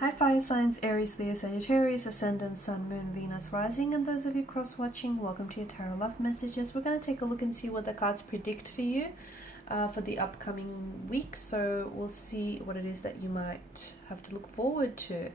Hi fire signs, Aries, Leo, Sagittarius, Ascendant, Sun, Moon, Venus, Rising, and those of you cross-watching, welcome to your Tarot Love Messages. We're going to take a look and see what the cards predict for you for the upcoming week. So we'll see what it is that you might have to look forward to.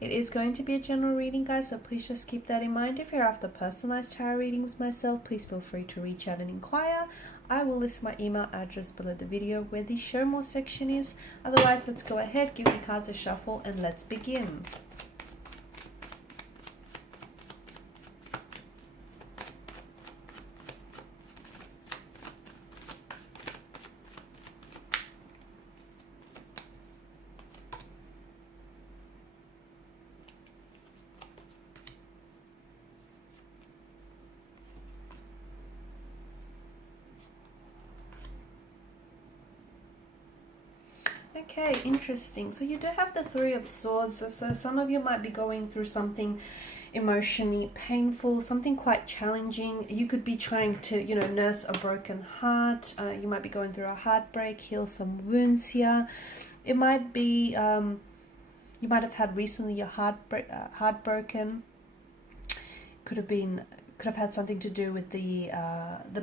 It is going to be a general reading, guys, so please just keep that in mind. If you're after personalized tarot readings with myself, please feel free to reach out and inquire. I will list my email address below the video where the show more section is. Otherwise, let's go ahead, give the cards a shuffle, and let's begin. Okay, interesting. So you do have the Three of Swords. So some of you might be going through something emotionally painful, something quite challenging. You could be trying to, nurse a broken heart. You might be going through a heartbreak, heal some wounds here. It might be, you might have had recently your heart broken. Could have had something to do with the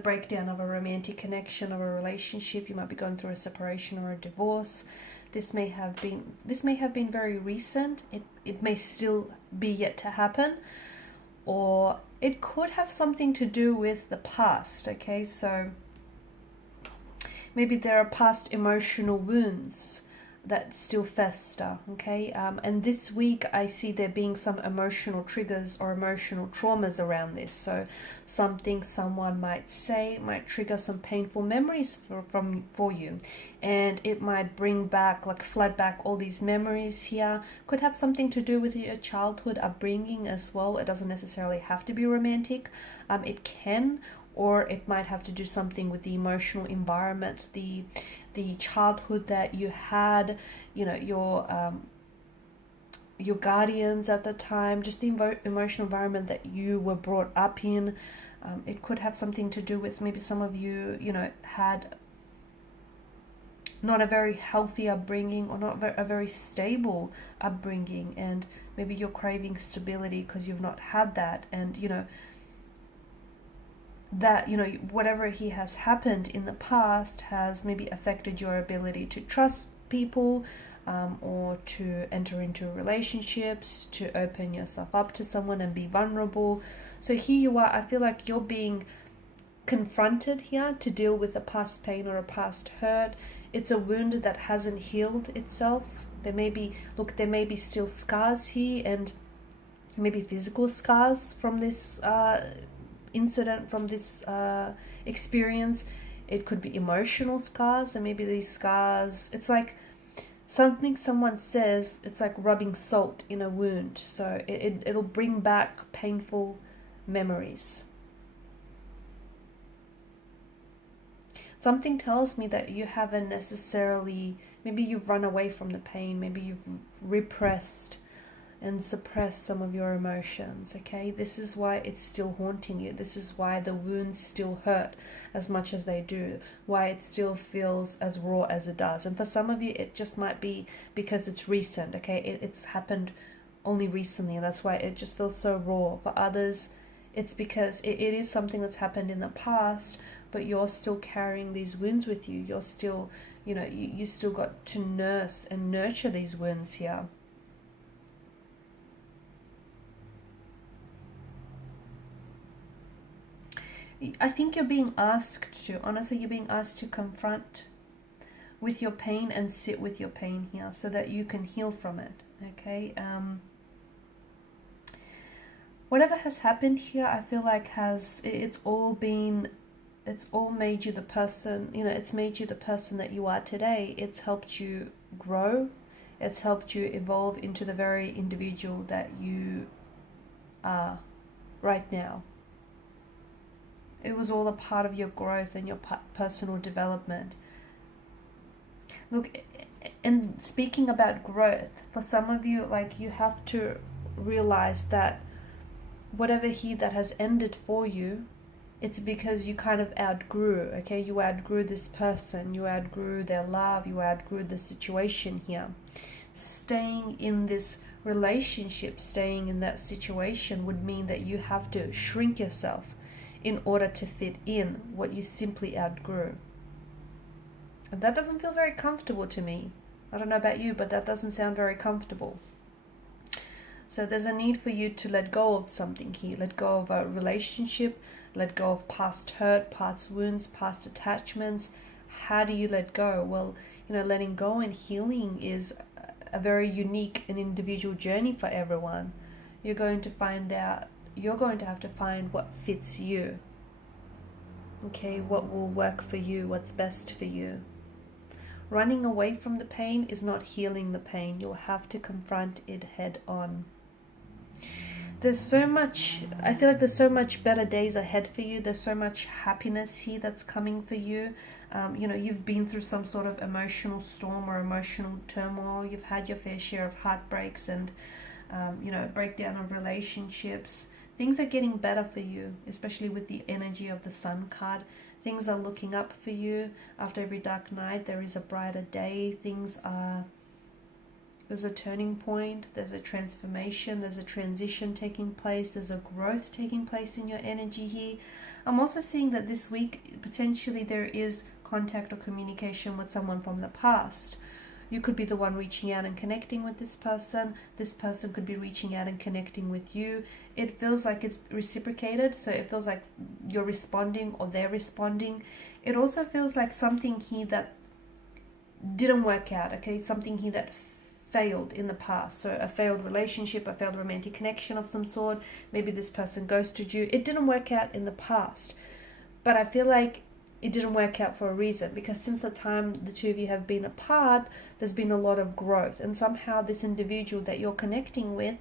breakdown of a romantic connection, of a relationship. You might be going through a separation or a divorce. This may have been very recent. It may still be yet to happen, or it could have something to do with the past. Okay, so maybe there are past emotional wounds that still fester. Okay, and this week I see there being some emotional triggers or emotional traumas around this. So something someone might say might trigger some painful memories for you, and it might bring back, like, flood back all these memories here. Could have something to do with your childhood upbringing as well. It doesn't necessarily have to be romantic. It can, or it might have to do something with the emotional environment, the childhood that you had, your guardians at the time, just the emotional environment that you were brought up in. It could have something to do with maybe some of you, had not a very healthy upbringing, or not a very stable upbringing, and maybe you're craving stability because you've not had that, and that whatever has happened in the past has maybe affected your ability to trust people, or to enter into relationships, to open yourself up to someone and be vulnerable. So here you are, I feel like you're being confronted here to deal with a past pain or a past hurt. It's a wound that hasn't healed itself. There may be still scars here, and maybe physical scars from this incident, from this experience. It could be emotional scars, and maybe these scars, it's like something someone says, it's like rubbing salt in a wound. So it'll bring back painful memories. Something tells me that you haven't necessarily, maybe you've run away from the pain, maybe you've repressed and suppress some of your emotions. Okay, this is why it's still haunting you. This is why the wounds still hurt as much as they do, why it still feels as raw as it does. And for some of you, it just might be because it's recent. Okay, it's happened only recently, and that's why it just feels so raw. For others, it's because it is something that's happened in the past, but you're still carrying these wounds with you. You're still, you still got to nurse and nurture these wounds here. I think you're being asked to, honestly, you're being asked to confront with your pain and sit with your pain here so that you can heal from it. Okay, whatever has happened here, I feel like it's all made you the person, it's made you the person that you are today. It's helped you grow. It's helped you evolve into the very individual that you are right now. It was all a part of your growth and your personal development. Look, and speaking about growth, for some of you, like, you have to realize that whatever that has ended for you, it's because you kind of outgrew, okay? You outgrew this person, you outgrew their love, you outgrew the situation here. staying in this relationship, staying in that situation would mean that you have to shrink yourself in order to fit in what you simply outgrew. And that doesn't feel very comfortable to me. I don't know about you, but that doesn't sound very comfortable. So there's a need for you to let go of something here. Let go of a relationship, let go of past hurt, past wounds, past attachments. How do you let go? Well, letting go and healing is a very unique and individual journey for everyone. You're going to have to find what fits you. Okay, what will work for you, what's best for you. Running away from the pain is not healing the pain. You'll have to confront it head on. I feel like there's so much better days ahead for you. There's so much happiness here that's coming for you. You've been through some sort of emotional storm or emotional turmoil. You've had your fair share of heartbreaks and, breakdown of relationships. Things are getting better for you, especially with the energy of the Sun card. Things are looking up for you. After every dark night, there is a brighter day. There's a turning point, there's a transformation, there's a transition taking place, there's a growth taking place in your energy here. I'm also seeing that this week, potentially there is contact or communication with someone from the past. You could be the one reaching out and connecting with this person. This person could be reaching out and connecting with you. It feels like it's reciprocated, so it feels like you're responding or they're responding. It also feels like something here that didn't work out, okay? Something here that failed in the past. So a failed relationship, a failed romantic connection of some sort. Maybe this person ghosted you. It didn't work out in the past. But I feel like it didn't work out for a reason, because since the time the two of you have been apart, there's been a lot of growth, and somehow this individual that you're connecting with,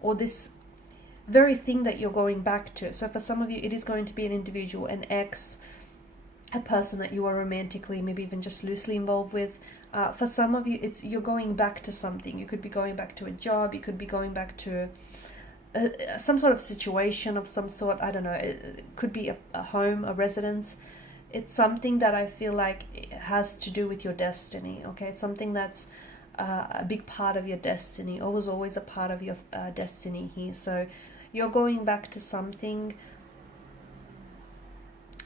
or this very thing that you're going back to. So for some of you, it is going to be an individual, an ex, a person that you are romantically, maybe even just loosely involved with. For some of you, you're going back to something. You could be going back to a job. You could be going back to some sort of situation of some sort. I don't know. It could be a home, a residence. It's something that I feel like it has to do with your destiny, okay? It's something that's a big part of your destiny, or was always a part of your destiny here. So you're going back to something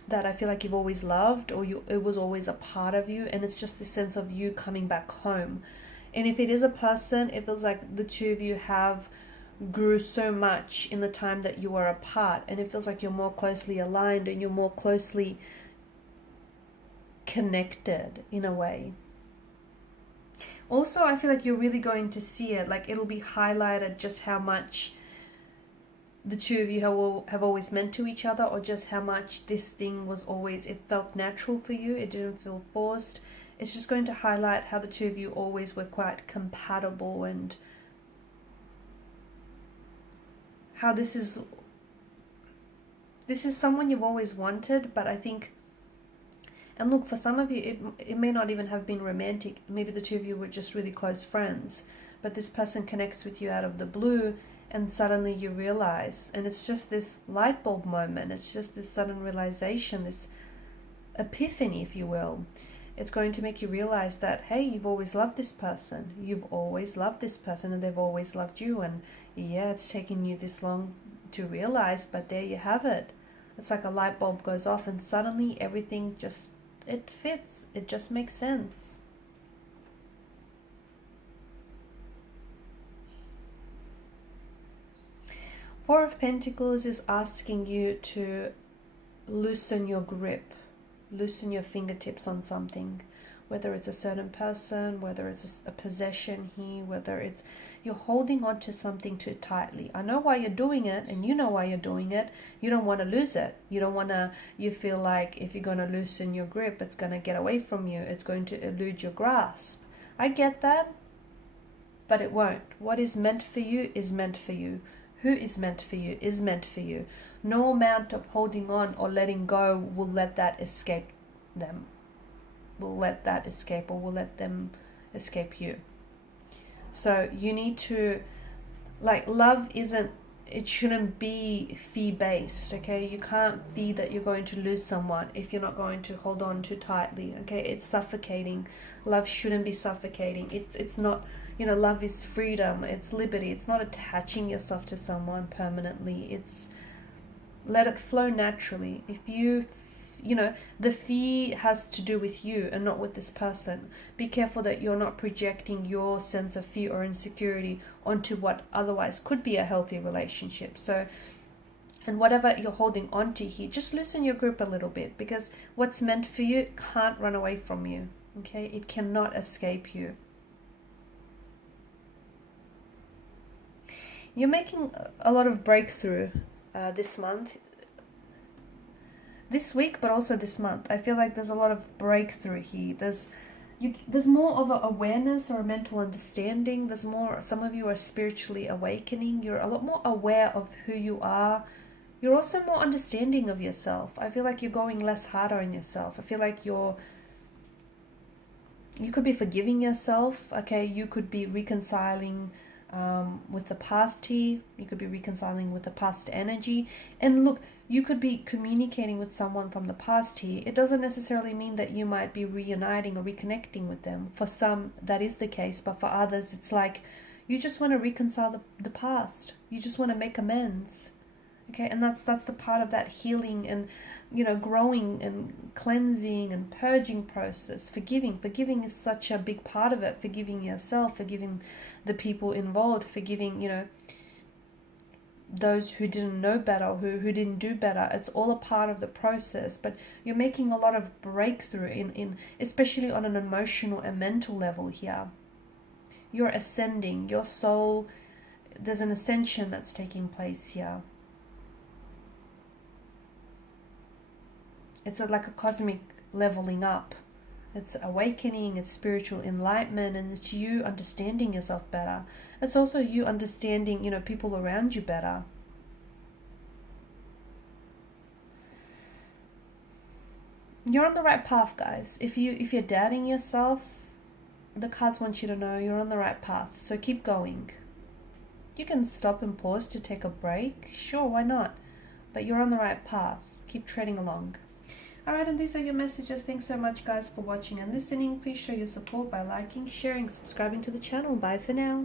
that I feel like you've always loved, or it was always a part of you, and it's just the sense of you coming back home. And if it is a person, it feels like the two of you have grew so much in the time that you were apart, and it feels like you're more closely aligned and you're more closely connected in a way. Also, I feel like you're really going to see it, like it'll be highlighted just how much the two of you have always meant to each other, or just how much this thing was always, it felt natural for you, it didn't feel forced. It's just going to highlight how the two of you always were quite compatible, and how this is someone you've always wanted. But I think, and look, for some of you, it may not even have been romantic. Maybe the two of you were just really close friends, but this person connects with you out of the blue, and suddenly you realize, and it's just this light bulb moment, it's just this sudden realization, this epiphany, if you will. It's going to make you realize that, hey, you've always loved this person, and they've always loved you, and yeah, it's taken you this long to realize, but there you have it. It's like a light bulb goes off, and suddenly everything just, it fits, it just makes sense. Four of Pentacles is asking you to loosen your grip, loosen your fingertips on something, whether it's a certain person, whether it's a possession here, whether it's you're holding on to something too tightly. I know why you're doing it, and you know why you're doing it. You don't want to lose it. You feel like if you're going to loosen your grip, it's going to get away from you. It's going to elude your grasp. I get that, but it won't. What is meant for you is meant for you. Who is meant for you is meant for you. No amount of holding on or letting go will let that escape them. Will let that escape, or will let them escape you. So you need to, like, love it shouldn't be fear-based, okay? You can't fear that you're going to lose someone if you're not going to hold on too tightly, okay? It's suffocating. Love shouldn't be suffocating. It's not, you know, love is freedom, it's liberty. It's not attaching yourself to someone permanently. It's let it flow naturally. If you know, the fear has to do with you and not with this person. Be careful that you're not projecting your sense of fear or insecurity onto what otherwise could be a healthy relationship. So, and whatever you're holding on to here, just loosen your grip a little bit, because what's meant for you can't run away from you. Okay, it cannot escape you. You're making a lot of breakthrough this month, this week, but also this month. I feel like there's a lot of breakthrough here. There's more of an awareness or a mental understanding. There's more, some of you are spiritually awakening. You're a lot more aware of who you are. You're also more understanding of yourself. I feel like you're going less hard on yourself. I feel like you could be forgiving yourself. Okay, you could be reconciling with the past here. You could be reconciling with the past energy. And look, you could be communicating with someone from the past here. It doesn't necessarily mean that you might be reuniting or reconnecting with them. For some, that is the case, but for others, it's like you just want to reconcile the past. You just want to make amends. Okay, and that's the part of that healing and, you know, growing and cleansing and purging process. Forgiving is such a big part of it. Forgiving yourself, forgiving the people involved, forgiving, you know, those who didn't know better, who didn't do better. It's all a part of the process. But you're making a lot of breakthrough in especially on an emotional and mental level here. You're ascending, your soul, there's an ascension that's taking place here. It's like a cosmic leveling up. It's awakening, it's spiritual enlightenment, and it's you understanding yourself better. It's also you understanding, you know, people around you better. You're on the right path, guys. If you're doubting yourself, the cards want you to know you're on the right path. So keep going. You can stop and pause to take a break. Sure, why not? But you're on the right path. Keep treading along. Alright, and these are your messages. Thanks so much, guys, for watching and listening. Please show your support by liking, sharing, subscribing to the channel. Bye for now.